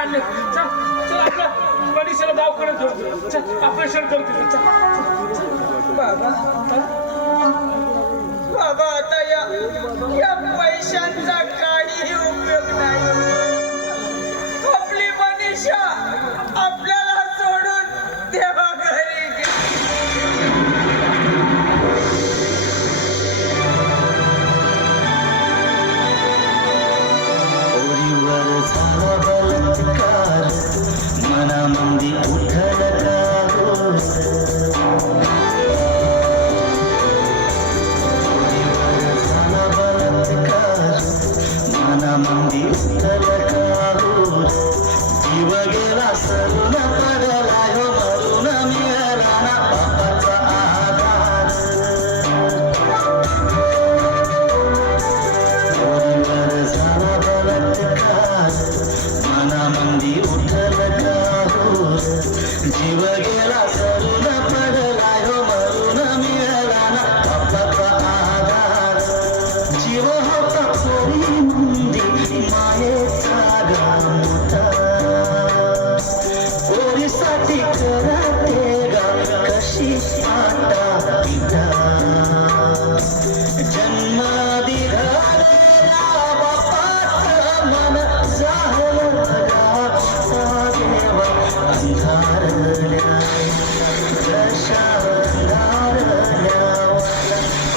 आणले चल चल आपलं मनीषाला दवाखान्यात घेऊन चल ऑपरेशन करते बाबा बाबा आता Yes.